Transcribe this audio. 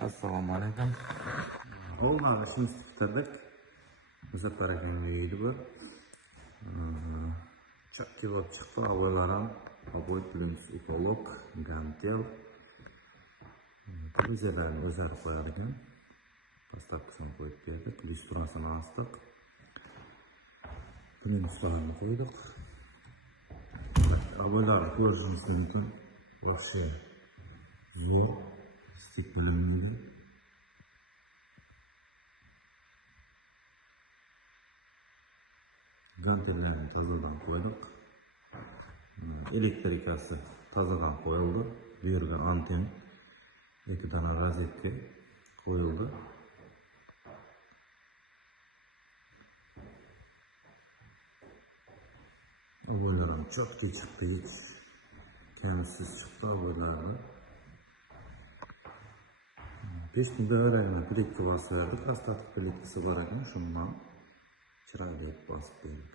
Assalomu alaykum. Oğlan işini bitirdik. Bu sefer uyuydu bu. Çok kebap çıktı. Avlarım. Aboy plus ekolog, gantel. Televizörlerini özerip koyarken. Поставкasını koyup verdik. Люстрasını astık. Bunun üstlerini koyduk. Avlarım görüşünüz mümkün. Вообще zor. Stik bölümüydü. Gantellerini tazadan koyduk. Elektrikası tazadan koyuldu. Bu yerden anten, 2 tane rozetka koyuldu. Avlarım çok çıktı, hiç kendisiz çıktı avlardı. Peşinde öğrenme bilekli basıverdik. Astatik bileklisi var ekan, şundan çıraylı basıp verdik.